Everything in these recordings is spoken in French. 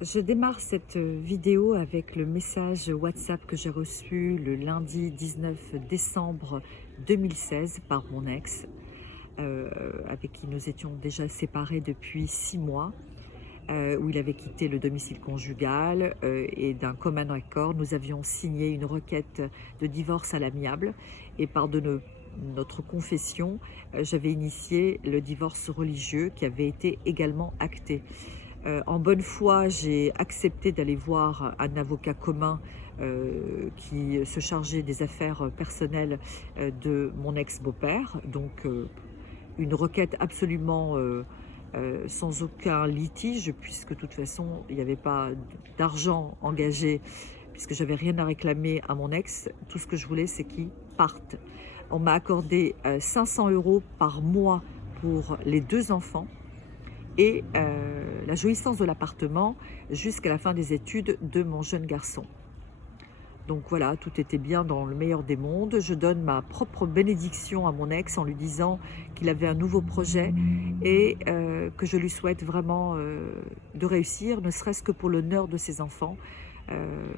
Je démarre cette vidéo avec le message WhatsApp que j'ai reçu le lundi 19 décembre 2016 par mon ex, avec qui nous étions déjà séparés depuis 6 mois, où il avait quitté le domicile conjugal et d'un commun accord, nous avions signé une requête de divorce à l'amiable et notre confession, j'avais initié le divorce religieux qui avait été également acté. En bonne foi, j'ai accepté d'aller voir un avocat commun qui se chargeait des affaires personnelles de mon ex-beau-père. Donc, une requête absolument sans aucun litige, puisque de toute façon, il n'y avait pas d'argent engagé, puisque j'avais rien à réclamer à mon ex. Tout ce que je voulais, c'est qu'il parte. On m'a accordé 500 € par mois pour les 2 enfants et la jouissance de l'appartement jusqu'à la fin des études de mon jeune garçon. Donc voilà, tout était bien dans le meilleur des mondes. Je donne ma propre bénédiction à mon ex en lui disant qu'il avait un nouveau projet et que je lui souhaite vraiment de réussir, ne serait-ce que pour l'honneur de ses enfants. Euh,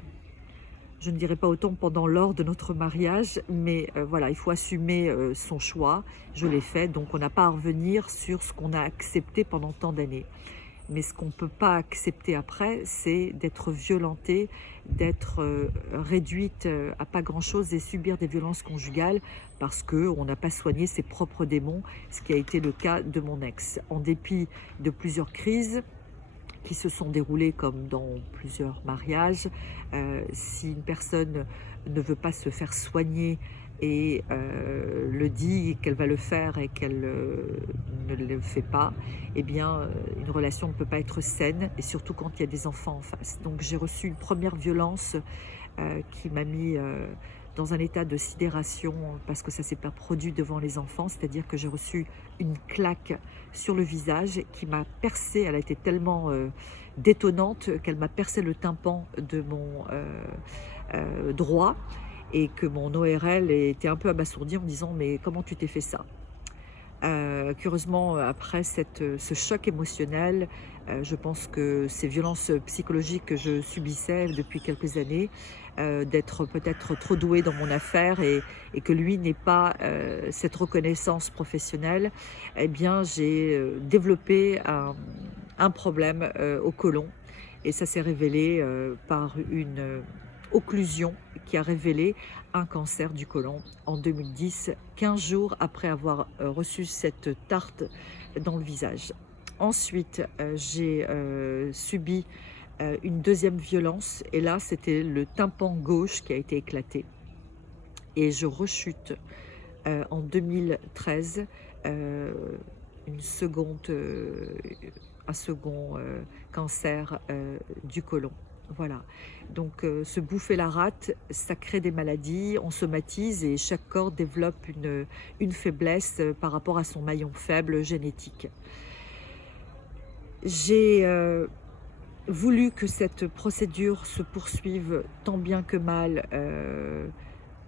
je ne dirais pas autant pendant lors de notre mariage, mais voilà, il faut assumer son choix. Je l'ai fait, donc on n'a pas à revenir sur ce qu'on a accepté pendant tant d'années. Mais ce qu'on ne peut pas accepter après, c'est d'être violentée, d'être réduite à pas grand-chose et subir des violences conjugales parce qu'on n'a pas soigné ses propres démons, ce qui a été le cas de mon ex. En dépit de plusieurs crises qui se sont déroulées comme dans plusieurs mariages, si une personne ne veut pas se faire soigner et le dit qu'elle va le faire et qu'elle ne le fait pas, eh bien, une relation ne peut pas être saine, et surtout quand il y a des enfants en face. Donc j'ai reçu une première violence qui m'a mis dans un état de sidération parce que ça s'est pas produit devant les enfants, c'est-à-dire que j'ai reçu une claque sur le visage qui m'a percé. Elle a été tellement détonnante qu'elle m'a percé le tympan de mon droit, et que mon ORL était un peu abasourdi en me disant mais comment tu t'es fait ça. Curieusement, après ce choc émotionnel, je pense que ces violences psychologiques que je subissais depuis quelques années, d'être peut-être trop douée dans mon affaire et que lui n'ait pas cette reconnaissance professionnelle, eh bien j'ai développé un problème au côlon, et ça s'est révélé par une occlusion qui a révélé un cancer du côlon en 2010, 15 jours après avoir reçu cette tarte dans le visage. Ensuite, j'ai subi une deuxième violence, et là, c'était le tympan gauche qui a été éclaté. Et je rechute en 2013, euh, une seconde, un second cancer du côlon. Voilà, donc se bouffer la rate, ça crée des maladies, on somatise et chaque corps développe une faiblesse par rapport à son maillon faible génétique. J'ai voulu que cette procédure se poursuive tant bien que mal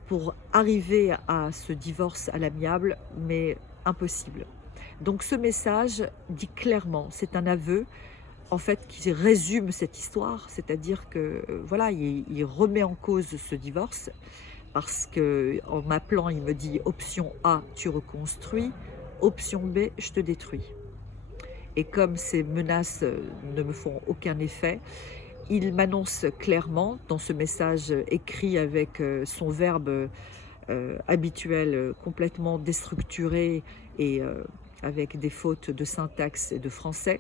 pour arriver à ce divorce à l'amiable, mais impossible. Donc ce message dit clairement, c'est un aveu en fait qui résume cette histoire, c'est-à-dire que voilà, il remet en cause ce divorce parce que en m'appelant, il me dit option A, tu reconstruis, option B, je te détruis. Et comme ces menaces ne me font aucun effet, il m'annonce clairement dans ce message écrit avec son verbe habituel complètement déstructuré et avec des fautes de syntaxe et de français,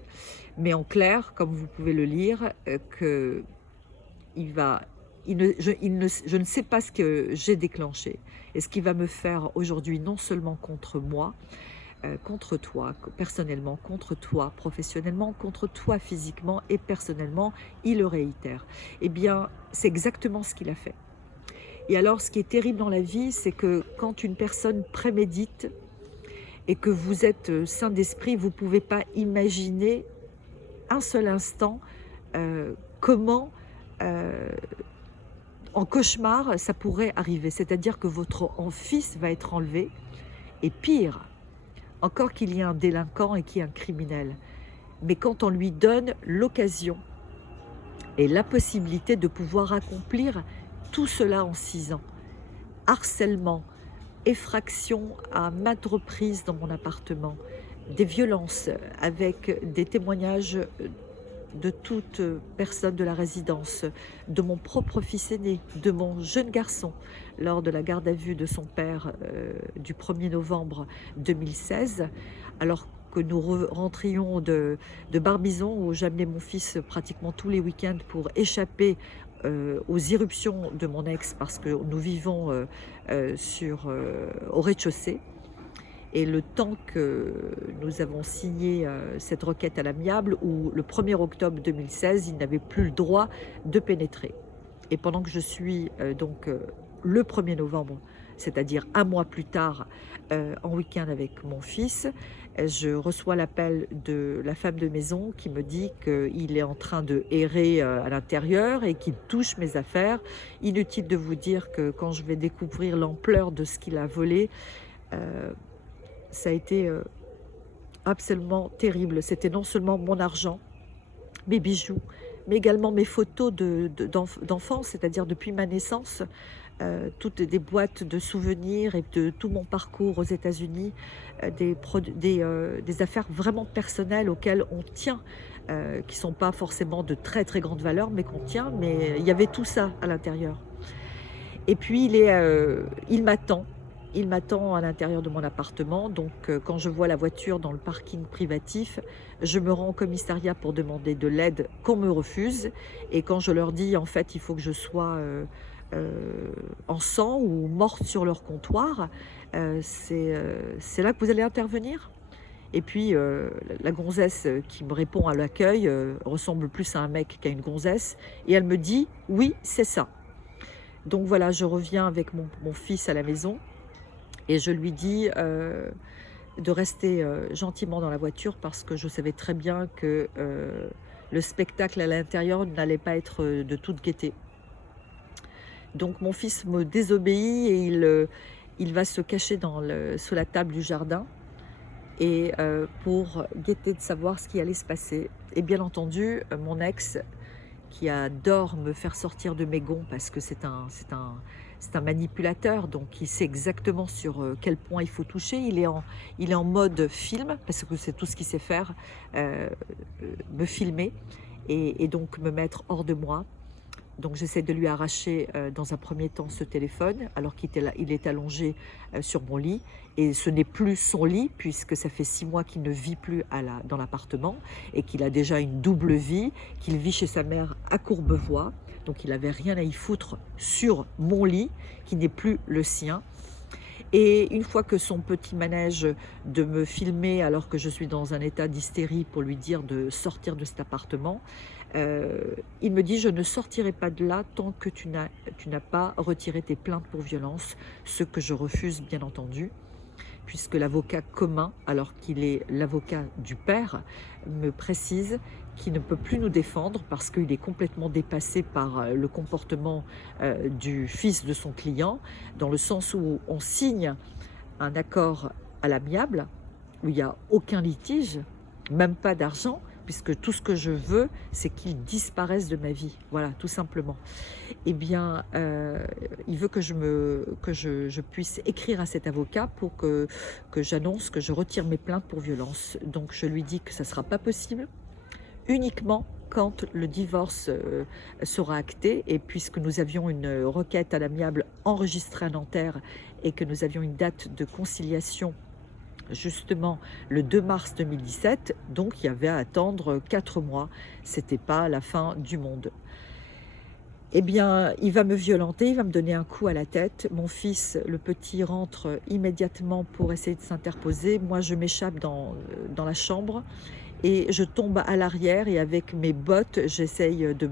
mais en clair, comme vous pouvez le lire, que il va, je ne sais pas ce que j'ai déclenché et ce qui va me faire aujourd'hui non seulement contre moi, contre toi personnellement, contre toi professionnellement, contre toi physiquement et personnellement, il le réitère. Eh bien, c'est exactement ce qu'il a fait. Et alors, ce qui est terrible dans la vie, c'est que quand une personne prémédite et que vous êtes sain d'esprit, vous ne pouvez pas imaginer un seul instant comment, euh, en cauchemar, ça pourrait arriver. C'est-à-dire que votre fils va être enlevé, et pire, encore qu'il y ait un délinquant et qu'il y ait un criminel. Mais quand on lui donne l'occasion et la possibilité de pouvoir accomplir tout cela en 6 ans. Harcèlement, effraction à maintes reprises dans mon appartement, des violences avec des témoignages de toute personne de la résidence, de mon propre fils aîné, de mon jeune garçon, lors de la garde à vue de son père du 1er novembre 2016, alors que nous rentrions de Barbizon, où j'amenais mon fils pratiquement tous les week-ends pour échapper aux irruptions de mon ex, parce que nous vivons au rez-de-chaussée. Et le temps que nous avons signé cette requête à l'amiable, où le 1er octobre 2016, il n'avait plus le droit de pénétrer. Et pendant que je suis le 1er novembre, c'est-à-dire un mois plus tard, en week-end avec mon fils, je reçois l'appel de la femme de maison qui me dit qu'il est en train de errer à l'intérieur et qu'il touche mes affaires. Inutile de vous dire que quand je vais découvrir l'ampleur de ce qu'il a volé, ça a été absolument terrible. C'était non seulement mon argent, mes bijoux, mais également mes photos d'enfance, c'est-à-dire depuis ma naissance, toutes des boîtes de souvenirs et de tout mon parcours aux États-Unis, des affaires vraiment personnelles auxquelles on tient, qui ne sont pas forcément de très très grande valeur, mais qu'on tient, mais il y avait tout ça à l'intérieur. Et puis il m'attend. Il m'attend à l'intérieur de mon appartement, donc quand je vois la voiture dans le parking privatif, je me rends au commissariat pour demander de l'aide qu'on me refuse. Et quand je leur dis, en fait, il faut que je sois en sang ou morte sur leur comptoir, c'est là que vous allez intervenir. Et puis la gonzesse qui me répond à l'accueil ressemble plus à un mec qu'à une gonzesse, et elle me dit, oui, c'est ça. Donc voilà, je reviens avec mon fils à la maison. Et je lui dis de rester gentiment dans la voiture, parce que je savais très bien que le spectacle à l'intérieur n'allait pas être de toute gaieté. Donc mon fils me désobéit et il va se cacher sous la table du jardin, et pour guetter de savoir ce qui allait se passer. Et bien entendu, mon ex, qui adore me faire sortir de mes gonds, parce que c'est un manipulateur, donc il sait exactement sur quel point il faut toucher. Il est en mode film, parce que c'est tout ce qu'il sait faire, me filmer et donc me mettre hors de moi. Donc j'essaie de lui arracher dans un premier temps ce téléphone, alors qu'il est allongé sur mon lit. Et ce n'est plus son lit, puisque ça fait 6 mois qu'il ne vit plus dans l'appartement, et qu'il a déjà une double vie, qu'il vit chez sa mère à Courbevoie. Donc il n'avait rien à y foutre sur mon lit, qui n'est plus le sien. Et une fois que son petit manège de me filmer alors que je suis dans un état d'hystérie pour lui dire de sortir de cet appartement, il me dit: je ne sortirai pas de là tant que tu n'as pas retiré tes plaintes pour violence, ce que je refuse bien entendu, puisque l'avocat commun, alors qu'il est l'avocat du père, me précise qu'il ne peut plus nous défendre parce qu'il est complètement dépassé par le comportement du fils de son client, dans le sens où on signe un accord à l'amiable, où il n'y a aucun litige, même pas d'argent, puisque tout ce que je veux, c'est qu'il disparaisse de ma vie. Voilà, tout simplement. Eh bien, il veut que je puisse écrire à cet avocat pour que j'annonce que je retire mes plaintes pour violence. Donc, je lui dis que ça ne sera pas possible, uniquement quand le divorce sera acté, et puisque nous avions une requête à l'amiable enregistrée à Nanterre et que nous avions une date de conciliation justement le 2 mars 2017, donc il y avait à attendre 4 mois, c'était pas la fin du monde. Eh bien, il va me violenter, il va me donner un coup à la tête. Mon fils, le petit, rentre immédiatement pour essayer de s'interposer. Moi, je m'échappe dans la chambre et je tombe à l'arrière, et avec mes bottes, j'essaye de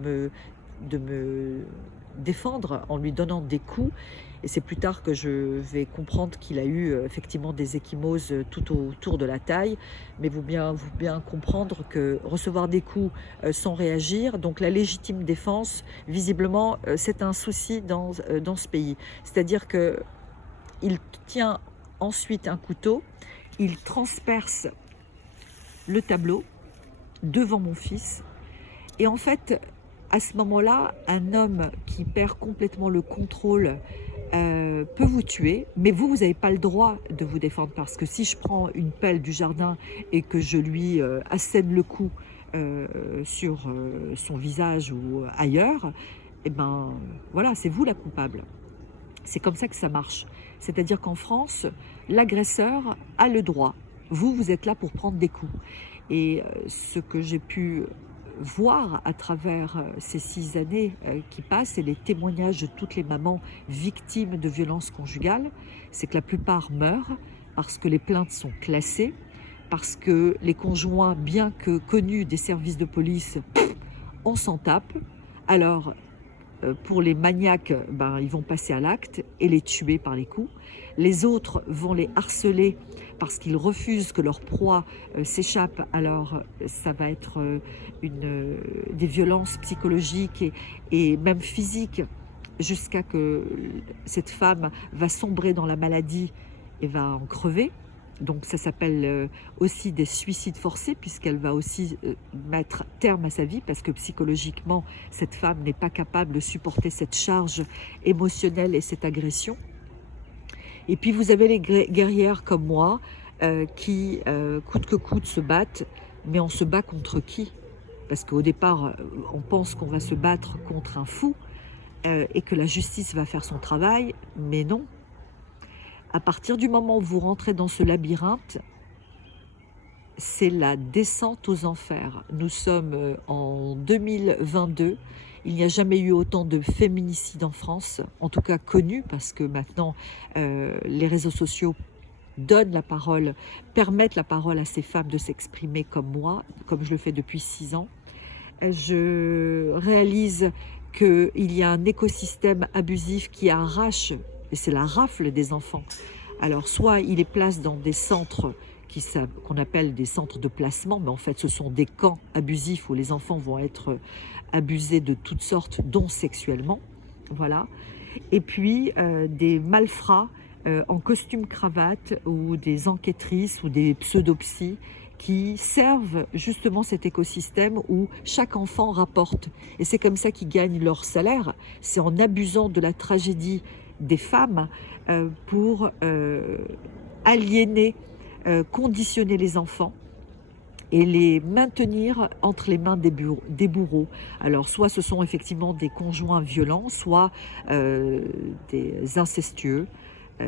me défendre en lui donnant des coups. Et c'est plus tard que je vais comprendre qu'il a eu effectivement des ecchymoses tout autour de la taille. Mais vous bien comprendre que recevoir des coups sans réagir, donc la légitime défense, visiblement, c'est un souci dans ce pays. C'est-à-dire qu'il tient ensuite un couteau, il transperce le tableau devant mon fils. Et en fait, à ce moment-là, un homme qui perd complètement le contrôle peut vous tuer, mais vous n'avez pas le droit de vous défendre, parce que si je prends une pelle du jardin et que je lui assène le coup sur son visage ou ailleurs, et ben voilà, c'est vous la coupable. C'est comme ça que ça marche. C'est-à-dire qu'en France, l'agresseur a le droit. Vous, vous êtes là pour prendre des coups. Et ce que j'ai pu voir à travers ces 6 années qui passent et les témoignages de toutes les mamans victimes de violences conjugales, c'est que la plupart meurent parce que les plaintes sont classées, parce que les conjoints, bien que connus des services de police, on s'en tape. Alors, pour les maniaques, ben, ils vont passer à l'acte et les tuer par les coups. Les autres vont les harceler parce qu'ils refusent que leur proie s'échappe. Alors ça va être des violences psychologiques et même physiques, jusqu'à que cette femme va sombrer dans la maladie et va en crever. Donc ça s'appelle aussi des suicides forcés, puisqu'elle va aussi mettre terme à sa vie, parce que psychologiquement, cette femme n'est pas capable de supporter cette charge émotionnelle et cette agression. Et puis vous avez les guerrières comme moi, qui coûte que coûte se battent, mais on se bat contre qui? Parce qu'au départ, on pense qu'on va se battre contre un fou, et que la justice va faire son travail, mais non. À partir du moment où vous rentrez dans ce labyrinthe, c'est la descente aux enfers. Nous sommes en 2022. Il n'y a jamais eu autant de féminicides en France, en tout cas connus, parce que maintenant les réseaux sociaux donnent la parole, permettent la parole à ces femmes de s'exprimer comme moi, comme je le fais depuis 6 ans. Je réalise qu'il y a un écosystème abusif qui arrache, et c'est la rafle des enfants. Alors soit il les place dans des centres qu'on appelle des centres de placement, mais en fait ce sont des camps abusifs où les enfants vont être abusés de toutes sortes, dont sexuellement, voilà. Et puis des malfrats en costume cravate, ou des enquêtrices ou des pseudopsies qui servent justement cet écosystème où chaque enfant rapporte. Et c'est comme ça qu'ils gagnent leur salaire, c'est en abusant de la tragédie des femmes pour aliéner, conditionner les enfants et les maintenir entre les mains des bourreaux. Alors soit ce sont effectivement des conjoints violents, soit des incestueux,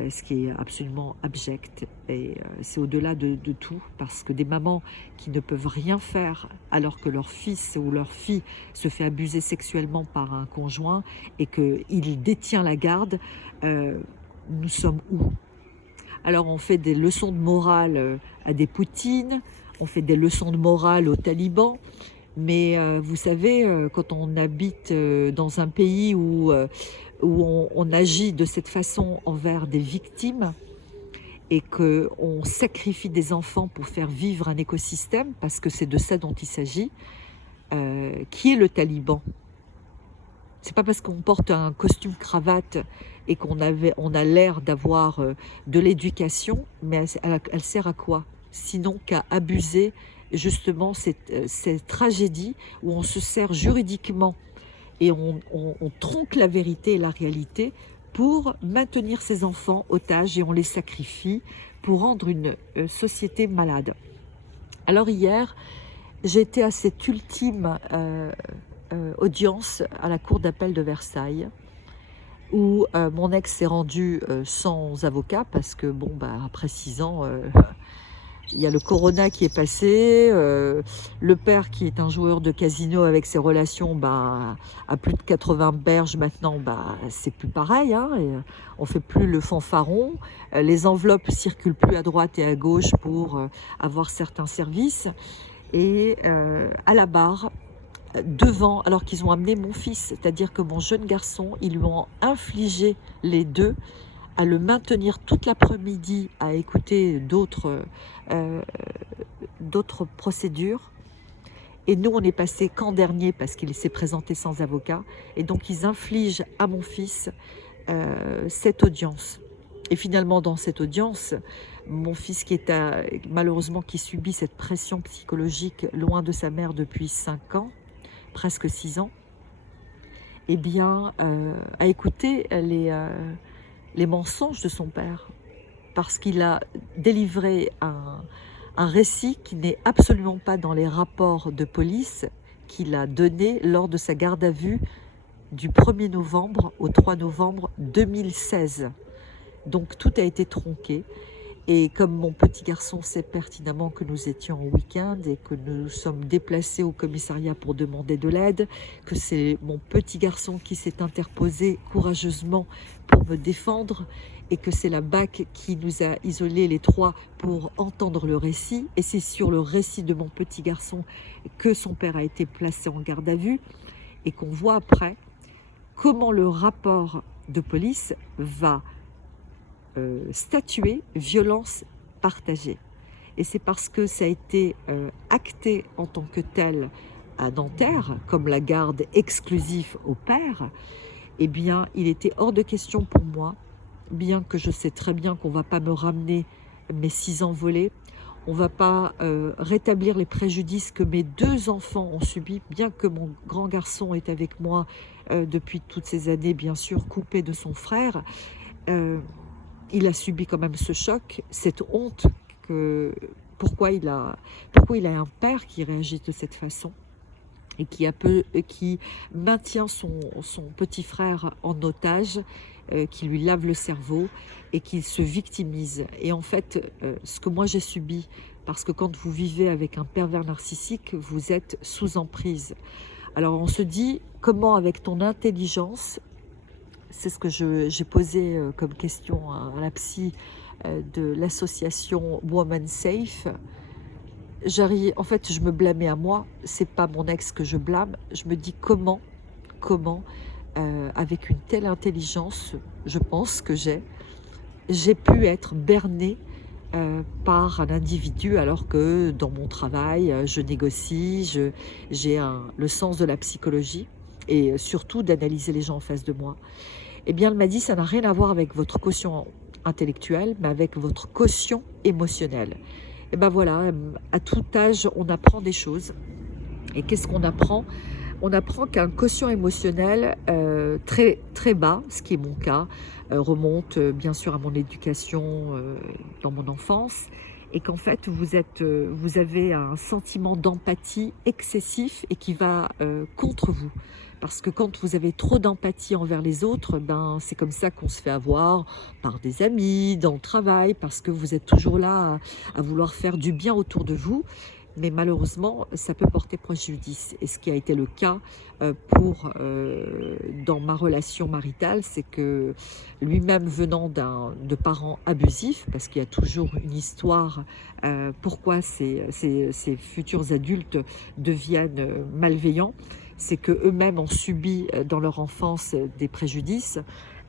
ce qui est absolument abject, et c'est au-delà de tout, parce que des mamans qui ne peuvent rien faire alors que leur fils ou leur fille se fait abuser sexuellement par un conjoint et qu'il détient la garde, nous sommes où? Alors on fait des leçons de morale à des Poutines, on fait des leçons de morale aux talibans, mais vous savez, quand on habite dans un pays où on agit de cette façon envers des victimes et qu'on sacrifie des enfants pour faire vivre un écosystème, parce que c'est de ça dont il s'agit, qui est le taliban? C'est pas parce qu'on porte un costume cravate et qu'on a l'air d'avoir de l'éducation, mais elle sert à quoi? Sinon qu'à abuser justement cette tragédie où on se sert juridiquement et on tronque la vérité et la réalité pour maintenir ces enfants otages, et on les sacrifie pour rendre une société malade. Alors hier, j'ai été à cette ultime audience à la cour d'appel de Versailles, où mon ex s'est rendu sans avocat, parce que bon, bah, après 6 ans, il y a le corona qui est passé, le père qui est un joueur de casino avec ses relations, bah, à plus de 80 berges maintenant, bah, c'est plus pareil, hein, et on fait plus le fanfaron, les enveloppes circulent plus à droite et à gauche pour avoir certains services, et à la barre, devant, alors qu'ils ont amené mon fils, c'est-à-dire que mon jeune garçon, ils lui ont infligé les deux, à le maintenir toute l'après-midi, à écouter d'autres procédures. Et nous, on est passé qu'en dernier parce qu'il s'est présenté sans avocat. Et donc, ils infligent à mon fils cette audience. Et finalement, dans cette audience, mon fils malheureusement qui subit cette pression psychologique loin de sa mère depuis 5 ans, presque 6 ans, eh bien, a écouté les mensonges de son père, parce qu'il a délivré un récit qui n'est absolument pas dans les rapports de police qu'il a donné lors de sa garde à vue du 1er novembre au 3 novembre 2016. Donc tout a été tronqué. Et comme mon petit garçon sait pertinemment que nous étions en week-end et que nous sommes déplacés au commissariat pour demander de l'aide, que c'est mon petit garçon qui s'est interposé courageusement pour me défendre, et que c'est la BAC qui nous a isolés les trois pour entendre le récit, et c'est sur le récit de mon petit garçon que son père a été placé en garde à vue, et qu'on voit après comment le rapport de police va statuer violence partagée. Et c'est parce que ça a été acté en tant que tel à Nanterre, comme la garde exclusive au père, eh bien, il était hors de question pour moi, bien que je sais très bien qu'on ne va pas me ramener mes 6 ans volés, on ne va pas rétablir les préjudices que mes 2 enfants ont subis, bien que mon grand garçon est avec moi depuis toutes ces années, bien sûr, coupé de son frère. Il a subi quand même ce choc, cette honte, pourquoi il a un père qui réagit de cette façon et qui maintient son petit frère en otage, qui lui lave le cerveau et qui se victimise. Et en fait, ce que moi j'ai subi, parce que quand vous vivez avec un pervers narcissique, vous êtes sous emprise. Alors on se dit, comment avec ton intelligence, c'est ce que j'ai posé comme question à la psy de l'association Woman Safe. En fait, je me blâmais à moi, c'est pas mon ex que je blâme. Je me dis comment, avec une telle intelligence, je pense que j'ai pu être bernée par un individu, alors que dans mon travail, je négocie, j'ai le sens de la psychologie et surtout d'analyser les gens en face de moi. Eh bien, elle m'a dit, ça n'a rien à voir avec votre quotient intellectuel, mais avec votre quotient émotionnel. Et ben voilà, à tout âge, on apprend des choses. Et qu'est-ce qu'on apprend? On apprend qu'un quotient émotionnel très, très bas, ce qui est mon cas, remonte bien sûr à mon éducation dans mon enfance, et qu'en fait, vous avez un sentiment d'empathie excessif et qui va contre vous. Parce que quand vous avez trop d'empathie envers les autres, ben, c'est comme ça qu'on se fait avoir par des amis, dans le travail, parce que vous êtes toujours là à vouloir faire du bien autour de vous. Mais malheureusement, ça peut porter préjudice. Et ce qui a été le cas dans ma relation maritale, c'est que lui-même venant de parents abusifs, parce qu'il y a toujours une histoire pourquoi ces futurs adultes deviennent malveillants, c'est qu'eux-mêmes ont subi dans leur enfance des préjudices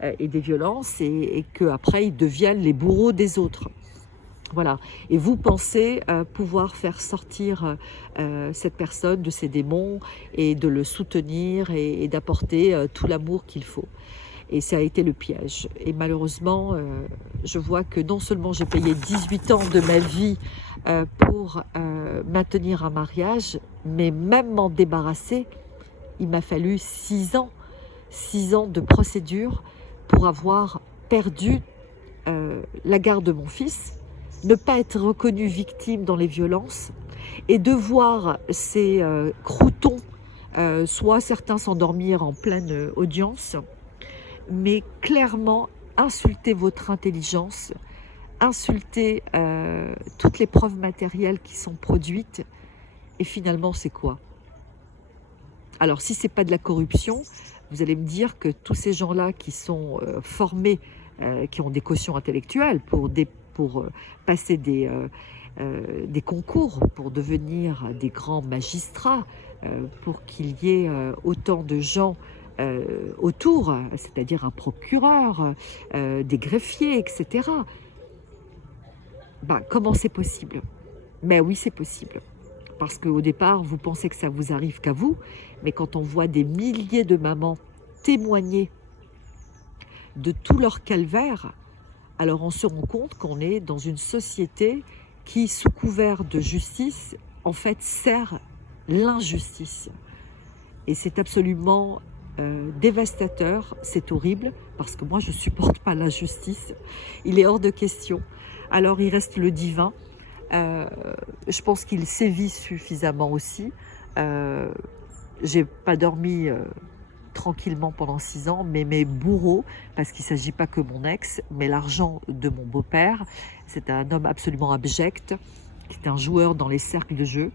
et des violences, et qu'après ils deviennent les bourreaux des autres. Voilà, et vous pensez pouvoir faire sortir cette personne de ses démons et de le soutenir et d'apporter tout l'amour qu'il faut. Et ça a été le piège. Et malheureusement, je vois que non seulement j'ai payé 18 ans de ma vie pour maintenir un mariage, mais même m'en débarrasser, il m'a fallu 6 ans de procédure pour avoir perdu la garde de mon fils, ne pas être reconnue victime dans les violences et de voir ces croutons, soit certains s'endormir en pleine audience, mais clairement insulter votre intelligence, insulter toutes les preuves matérielles qui sont produites. Et finalement, c'est quoi? Alors, si ce n'est pas de la corruption, vous allez me dire que tous ces gens-là qui sont formés, qui ont des quotients intellectuels pour passer des concours, pour devenir des grands magistrats, pour qu'il y ait autant de gens autour, c'est-à-dire un procureur, des greffiers, etc. Ben, comment c'est possible? Mais oui, c'est possible. Parce qu'au départ, vous pensez que ça vous arrive qu'à vous, mais quand on voit des milliers de mamans témoigner de tout leur calvaire, alors on se rend compte qu'on est dans une société qui, sous couvert de justice, en fait sert l'injustice. Et c'est absolument dévastateur, c'est horrible, parce que moi je ne supporte pas l'injustice, il est hors de question. Alors il reste le divin, je pense qu'il sévit suffisamment aussi. J'ai pas dormi tranquillement pendant 6 ans, mais mes bourreaux, parce qu'il ne s'agit pas que mon ex, mais l'argent de mon beau-père, c'est un homme absolument abject, qui est un joueur dans les cercles de jeu,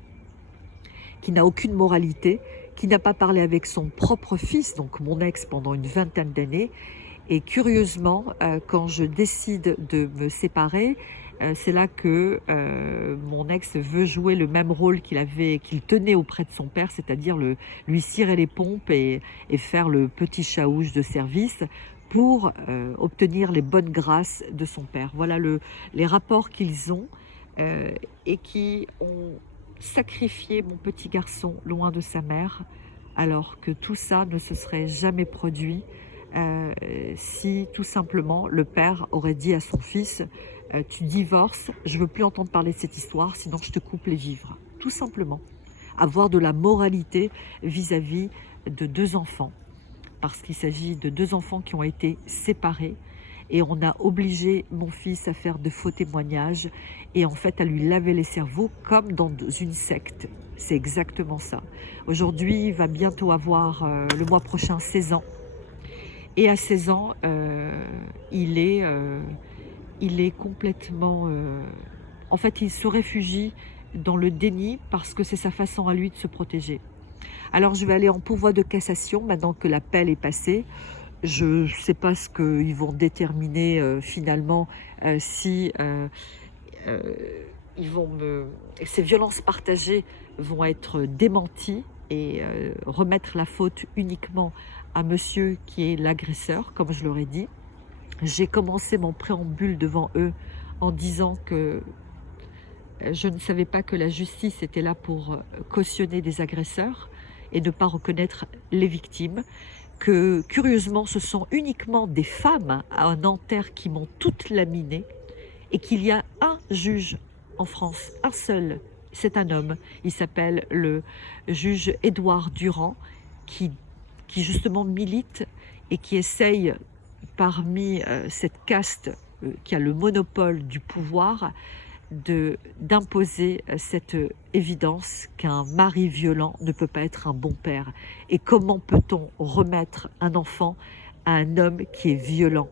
qui n'a aucune moralité, qui n'a pas parlé avec son propre fils, donc mon ex, pendant une vingtaine d'années. Et curieusement, quand je décide de me séparer, c'est là que mon ex veut jouer le même rôle qu'il tenait auprès de son père, c'est-à-dire lui cirer les pompes et faire le petit chaouche de service pour obtenir les bonnes grâces de son père. Voilà les rapports qu'ils ont et qui ont sacrifié mon petit garçon loin de sa mère, alors que tout ça ne se serait jamais produit si tout simplement le père aurait dit à son fils tu divorces, je ne veux plus entendre parler de cette histoire, sinon je te coupe les vivres. Tout simplement. Avoir de la moralité vis-à-vis de 2 enfants, parce qu'il s'agit de 2 enfants qui ont été séparés, et on a obligé mon fils à faire de faux témoignages, et en fait à lui laver les cerveaux comme dans une secte. C'est exactement ça. Aujourd'hui, il va bientôt avoir, le mois prochain, 16 ans. Et à 16 ans, il est complètement... en fait, il se réfugie dans le déni parce que c'est sa façon à lui de se protéger. Alors, je vais aller en pourvoi de cassation maintenant que l'appel est passé. Je ne sais pas ce qu'ils vont déterminer finalement si ces violences partagées vont être démenties et remettre la faute uniquement à monsieur qui est l'agresseur, comme je leur ai dit. J'ai commencé mon préambule devant eux en disant que je ne savais pas que la justice était là pour cautionner des agresseurs et ne pas reconnaître les victimes, que curieusement ce sont uniquement des femmes à Nanterre qui m'ont toutes laminé, et qu'il y a un juge en France, un seul, c'est un homme, il s'appelle le juge Édouard Durand, qui justement milite et qui essaye parmi cette caste qui a le monopole du pouvoir d'imposer cette évidence qu'un mari violent ne peut pas être un bon père. Et comment peut-on remettre un enfant à un homme qui est violent?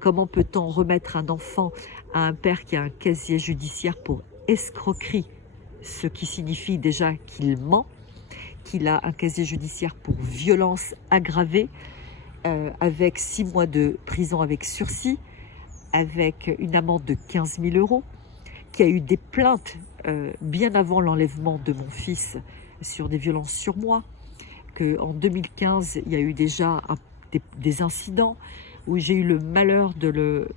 Comment peut-on remettre un enfant à un père qui a un casier judiciaire pour escroquerie, ce qui signifie déjà qu'il ment, qu'il a un casier judiciaire pour violence aggravée, avec 6 mois de prison avec sursis, avec une amende de 15 000 €, qui a eu des plaintes bien avant l'enlèvement de mon fils sur des violences sur moi, qu'en 2015, il y a eu déjà des incidents où j'ai eu le malheur de le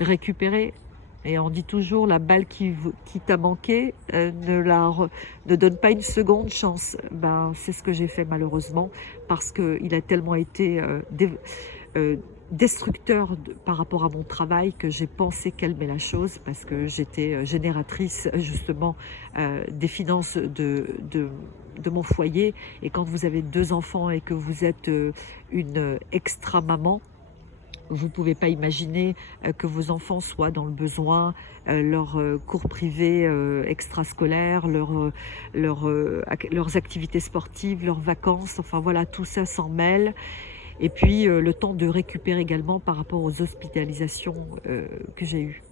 récupérer. Et on dit toujours, la balle qui t'a manqué ne donne pas une seconde chance. Ben, c'est ce que j'ai fait malheureusement, parce qu'il a tellement été destructeur par rapport à mon travail que j'ai pensé calmer la chose, parce que j'étais génératrice justement des finances de mon foyer. Et quand vous avez 2 enfants et que vous êtes une extra-maman, vous ne pouvez pas imaginer que vos enfants soient dans le besoin, leurs cours privés extrascolaires, leurs activités sportives, leurs vacances, enfin voilà, tout ça s'en mêle. Et puis le temps de récupérer également par rapport aux hospitalisations que j'ai eues.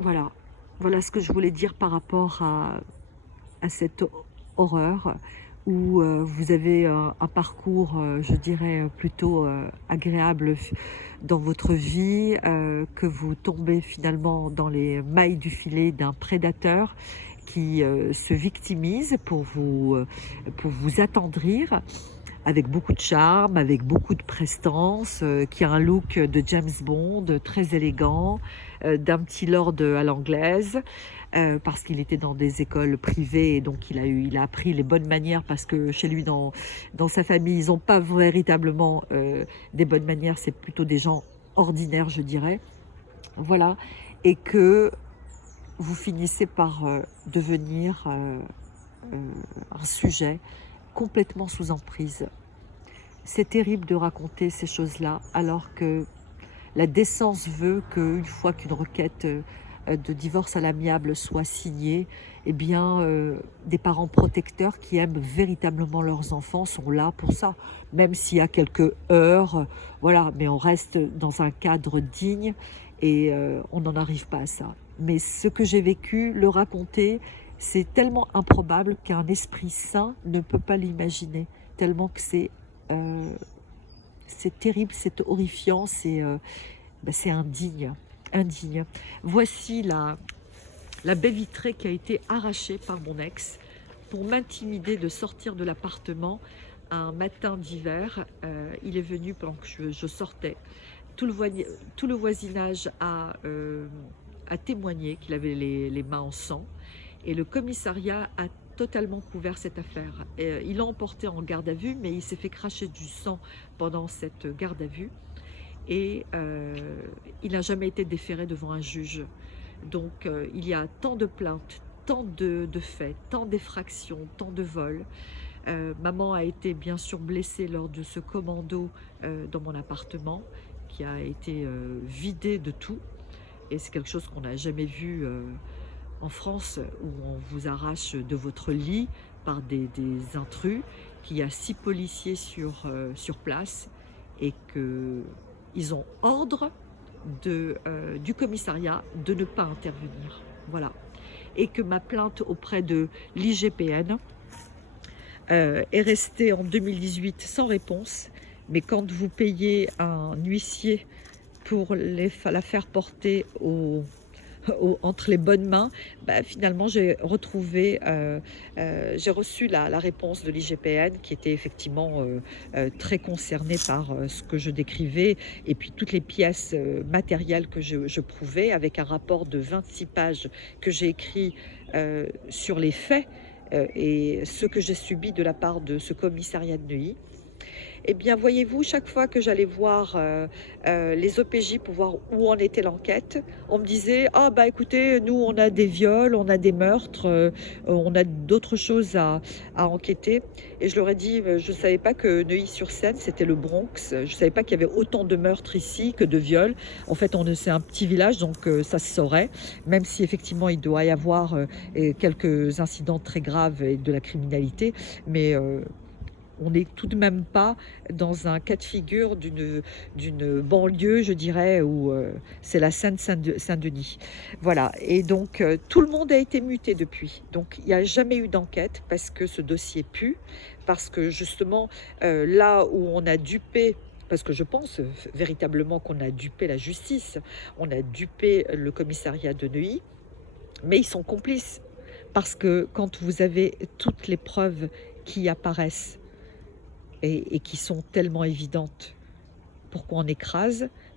Voilà. Voilà ce que je voulais dire par rapport à cette horreur, où vous avez un parcours, je dirais, plutôt agréable dans votre vie, que vous tombez finalement dans les mailles du filet d'un prédateur qui se victimise pour vous attendrir, avec beaucoup de charme, avec beaucoup de prestance, qui a un look de James Bond, très élégant, d'un petit lord à l'anglaise, parce qu'il était dans des écoles privées, et donc il a appris les bonnes manières, parce que chez lui, dans sa famille, ils n'ont pas véritablement des bonnes manières, c'est plutôt des gens ordinaires, je dirais. Voilà, et que vous finissez par devenir un sujet complètement sous emprise. C'est terrible de raconter ces choses-là, alors que la décence veut qu'une fois qu'une requête de divorce à l'amiable soit signée, eh bien, des parents protecteurs qui aiment véritablement leurs enfants sont là pour ça. Même s'il y a quelques heurts, voilà, mais on reste dans un cadre digne et on n'en arrive pas à ça. Mais ce que j'ai vécu, le raconter, c'est tellement improbable qu'un esprit sain ne peut pas l'imaginer, tellement que c'est terrible, c'est horrifiant, c'est indigne, indigne. Voici la baie vitrée qui a été arrachée par mon ex pour m'intimider de sortir de l'appartement un matin d'hiver. Il est venu pendant que je sortais. Tout le voisinage a témoigné qu'il avait les mains en sang et le commissariat a totalement couvert cette affaire. Il l'a emporté en garde à vue, mais il s'est fait cracher du sang pendant cette garde à vue et il n'a jamais été déféré devant un juge. Donc il y a tant de plaintes, tant de faits, tant d'effractions, tant de vols. Maman a été bien sûr blessée lors de ce commando dans mon appartement qui a été vidé de tout. Et c'est quelque chose qu'on n'a jamais vu en France, où on vous arrache de votre lit par des intrus, qu'il y a 6 policiers sur place et qu'ils ont ordre du commissariat de ne pas intervenir. Voilà. Et que ma plainte auprès de l'IGPN est restée en 2018 sans réponse. Mais quand vous payez un huissier pour la faire porter entre les bonnes mains, finalement j'ai reçu la réponse de l'IGPN qui était effectivement très concernée par ce que je décrivais et puis toutes les pièces matérielles que je prouvais, avec un rapport de 26 pages que j'ai écrit sur les faits et ce que j'ai subi de la part de ce commissariat de Neuilly. Eh bien, voyez-vous, chaque fois que j'allais voir les OPJ pour voir où en était l'enquête, on me disait « Ah, écoutez, nous, on a des viols, on a des meurtres, on a d'autres choses à enquêter. » Et je leur ai dit « Je ne savais pas que Neuilly-sur-Seine, c'était le Bronx. Je ne savais pas qu'il y avait autant de meurtres ici que de viols. En fait, c'est un petit village, donc ça se saurait, même si effectivement, il doit y avoir quelques incidents très graves et de la criminalité. Mais on n'est tout de même pas dans un cas de figure d'une banlieue, je dirais, où c'est la Seine-Saint-Denis. Voilà, et donc tout le monde a été muté depuis. Donc il n'y a jamais eu d'enquête parce que ce dossier pue, parce que justement, là où on a dupé, parce que je pense véritablement qu'on a dupé la justice, on a dupé le commissariat de Neuilly, mais ils sont complices. Parce que quand vous avez toutes les preuves qui apparaissent, et qui sont tellement évidentes. Pourquoi on écrase?